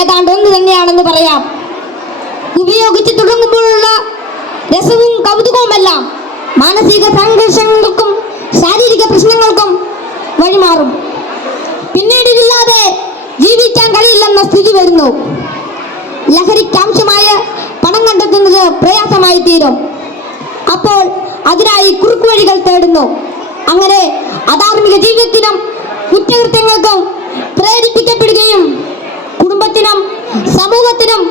ഏതാണ്ട് ഒന്ന് തന്നെയാണെന്ന് പറയാം. ഉപയോഗിച്ച് തുടങ്ങുമ്പോഴുള്ള രസവും കൗതുകവുമെല്ലാം മാനസിക സംഘർഷങ്ങൾക്കും ശാരീരിക പ്രശ്നങ്ങൾക്കും വഴിമാറും. പിന്നീട് ഇതില്ലാതെ ജീവിക്കാൻ കഴിയില്ലെന്ന സ്ഥിതി വരുന്നു. ലഹരിക്കാംശമായ പണം കണ്ടെത്തുന്നത് പ്രയാസമായി തീരും. അപ്പോൾ അതിനായി കുറുക്കു വഴികൾ തേടുന്നു. അങ്ങനെ അധാർമിക ജീവിതത്തിനും കുറ്റകൃത്യങ്ങൾക്കും പ്രേരിപ്പിക്കപ്പെടുകയും കുടുംബത്തിനും സമൂഹത്തിനും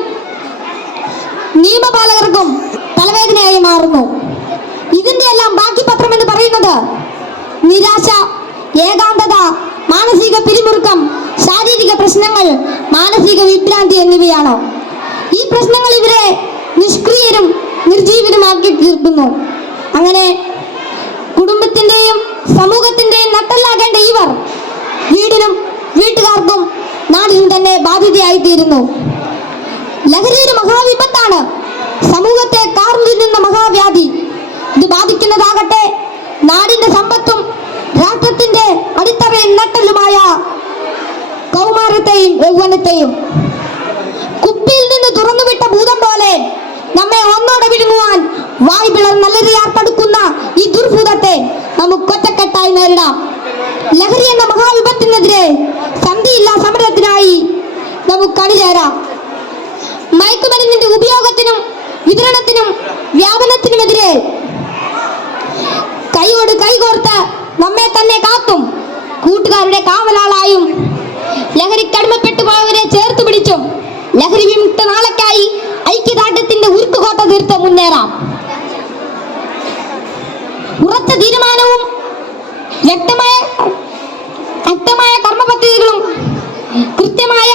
നിയമപാലകർക്കും തലവേദനയായി മാറുന്നു. ഇതിന്റെ എല്ലാം ബാക്കി പത്രം എന്ന് പറയുന്നത് നിരാശ ഏകാന്തത മാനസിക പിരിമുറുക്കം ശാരീരിക പ്രശ്നങ്ങൾ മാനസിക വിഭ്രാന്തി എന്നിവയാണ്. ഈ പ്രശ്നങ്ങൾ ഇവരെ നിഷ്ക്രിയരും നിർജീവരുമാക്കി തീർക്കുന്നു. അങ്ങനെ കുടുംബത്തിന്റെയും സമൂഹത്തിന്റെയും നട്ടല്ലാകേണ്ട ഇവർ വീടിനും വീട്ടുകാർക്കും നാടിനും തന്നെ ബാധ്യതയായിത്തീരുന്നു ലഹരി ഒരു മഹാവിപത്താണ്. സമൂഹത്തെ കാർന്നിരുന്ന മഹാവ്യാധി. ഇത് ബാധിക്കുന്നതാകട്ടെ നാടിന്റെ സമ്പത്തും രാഷ്ട്രത്തിന്റെ അടിത്തറയും നട്ടലുമായ കൗമാരത്തെയും യൗവനത്തെയും. കുപ്പിയിൽ നിന്ന് തുറന്നുവിട്ട ഭൂതം പോലെ നമ്മെ ഒന്നോടെ വിഴുങ്ങുവാൻ വായ് പിളർ നല്ലറിയാർ തടുക്കുന്ന ഈ ദുർഭൂതത്തെ നമുക്ക് ഒറ്റക്കെട്ടായി നേരിടാം. ലഹരി എന്ന മഹാവിപത്തിനെതിരെ സന്ധിയില്ലാ സമരത്തിനായി നമുക്ക് അണിചേരാം മയക്കുമരുന്നിന്റെ ഉപയോഗത്തിനും വിതരണത്തിനും വ്യാപനത്തിനുമെതിരെ കൈയോട് കൈകോർത്ത് നമ്മെ തന്നെ കാത്തും. കൂട്ടുകാരുടെ കാവലാളായും ലഹരിക്കടിമപ്പെട്ടു പോയവരെ ചേർത്ത് പിടിച്ചും ലഹരി വിമുക്ത നാളക്കായി ഐക്യദാർഢ്യത്തിന്റെ ഉരുക്കുകോട്ട തീർത്ത് മുന്നേറാം. ഉറച്ച തീരുമാനവും വ്യക്തമായ ശക്തമായ കർമ്മ പദ്ധതികളും കൃത്യമായ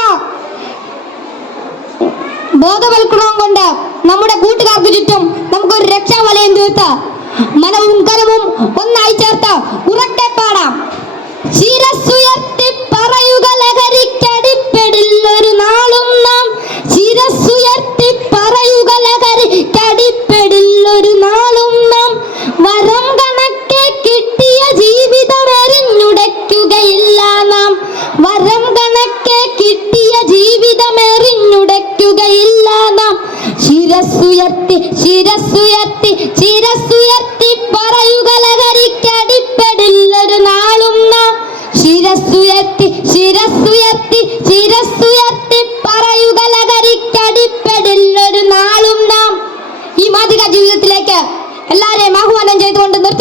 ബോധവൽക്കരണവും കൊണ്ട് നമ്മുടെ കൂട്ടുകാർക്ക് ചുറ്റും നമുക്കൊരു രക്ഷാവലയം തീർത്ത്. മനവും കരവും ഒന്നായി